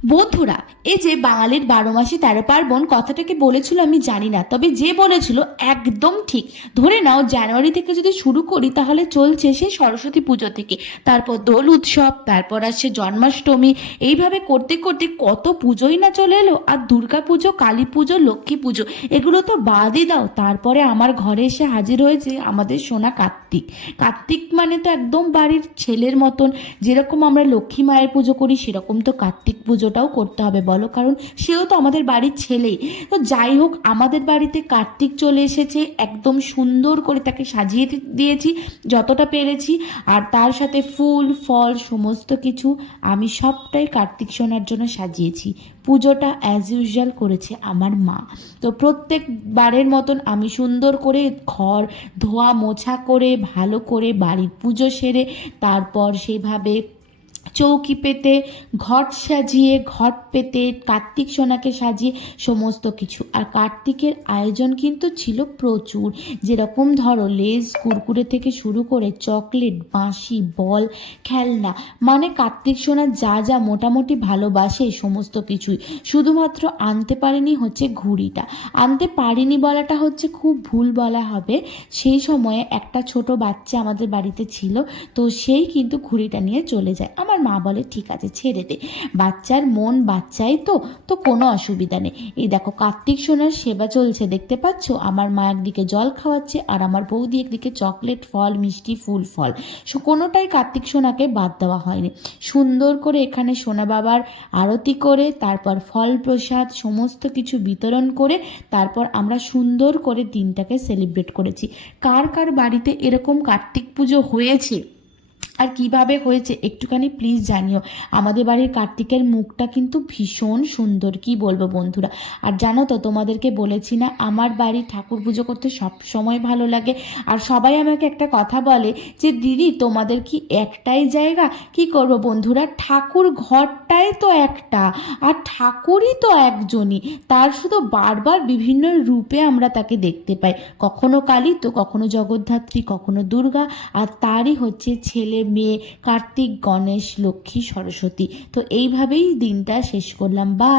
বন্ধুরা, এই যে বাঙালির 12 মাসে 13 পার্বণ কথাটাকে বলেছিল আমি জানি না, তবে যে বলেছিল একদম ঠিক। ধরে নাও জানুয়ারি থেকে যদি শুরু করি তাহলে চলছে সে সরস্বতী পুজো থেকে, তারপর দোল উৎসব, তারপর আসছে জন্মাষ্টমী। এইভাবে করতে করতে কত পুজোই না চলে এলো। আর দুর্গা পুজো, কালী পুজো, লক্ষ্মী পুজো এগুলো তো বাদই দাও। তারপরে আমার ঘরে এসে হাজির হয়েছে আমাদের সোনা কার্তিক। কার্তিক মানে তো একদম বাড়ির ছেলের মতন। যেরকম আমরা লক্ষ্মী মায়ের পুজো করি সেরকম তো কার্তিক পুজোটাও করতে হবে বলো, কারণ সেও তো আমাদের বাড়ির ছেলেই। তো যাই হোক, আমাদের বাড়িতে কার্তিক চলে এসেছে, একদম সুন্দর করে তাকে সাজিয়ে দিয়েছি যতটা পেরেছি। আর তার সাথে ফুল ফল সমস্ত কিছু আমি সবটাই কার্তিক সোনার জন্য সাজিয়েছি। পুজোটা অ্যাজ ইউজুয়াল করেছে আমার মা। তো প্রত্যেকবারের মতন আমি সুন্দর করে ঘর ধোয়া মোছা করে ভালো করে বাড়ির পুজো সেরে তারপর সেইভাবে চৌকি পেতে, ঘট সাজিয়ে, ঘট পেতে কার্তিক সোনাকে সাজিয়ে সমস্ত কিছু। আর কার্তিকের আয়োজন কিন্তু ছিল প্রচুর। যেরকম ধরো লেজ কুরকুরে থেকে শুরু করে চকলেট, বাঁশি, বল, খেলনা, মানে কার্তিক সোনা যা যা মোটামুটি ভালোবাসে সমস্ত কিছুই। শুধুমাত্র আনতে পারিনি হচ্ছে ঘুড়িটা। আনতে পারিনি বলাটা হচ্ছে খুব ভুল বলা হবে। সেই সময়ে একটা ছোট বাচ্চা আমাদের বাড়িতে ছিল, তো সেই কিন্তু ঘুড়িটা নিয়ে চলে যায়। আমার মা বলে ঠিক আছে ছেড়ে দে, বাচ্চার মন বাচ্চাই তো, তো কোনো অসুবিধা নেই। এই দেখো কার্তিক সোনার সেবা চলছে, দেখতে পাচ্ছ। আমার মা একদিকে জল খাওয়াচ্ছে আর আমার বৌদি একদিকে চকলেট, ফল, মিষ্টি, ফুল ফল, কোনোটাই কার্তিক সোনাকে বাদ দেওয়া হয়নি। সুন্দর করে এখানে সোনা বাবার আরতি করে তারপর ফল প্রসাদ সমস্ত কিছু বিতরণ করে তারপর আমরা সুন্দর করে দিনটাকে সেলিব্রেট করেছি। কার কার বাড়িতে এরকম কার্তিক পুজো হয়েছে আর কিভাবে হয়েছে একটুখানি প্লিজ জানিও। আমাদের বাড়ির কার্তিকের মুখটা কিন্তু ভীষণ সুন্দর, কি বলবো বন্ধুরা। আর জানো তো, তোমাদেরকে বলেছি না আমার বাড়ি ঠাকুর পুজো করতে সব সময় ভালো লাগে। আর সবাই আমাকে একটা কথা বলে যে দিদি তোমাদের কি একটাই জায়গা? কি করব বন্ধুরা, ঠাকুর ঘরটাই তো একটা, আর ঠাকুরই তো একজনই। তার শুধু বারবার বিভিন্ন রূপে আমরা তাকে দেখতে পাই, কখনো কালী তো কখনো জগদ্ধাত্রী, কখনো দুর্গা। আর তারই হচ্ছে ছেলে মেয়ে কার্তিক, গণেশ, লক্ষ্মী, সরস্বতী। তো এইভাবেই দিনটা শেষ করলাম। বাই।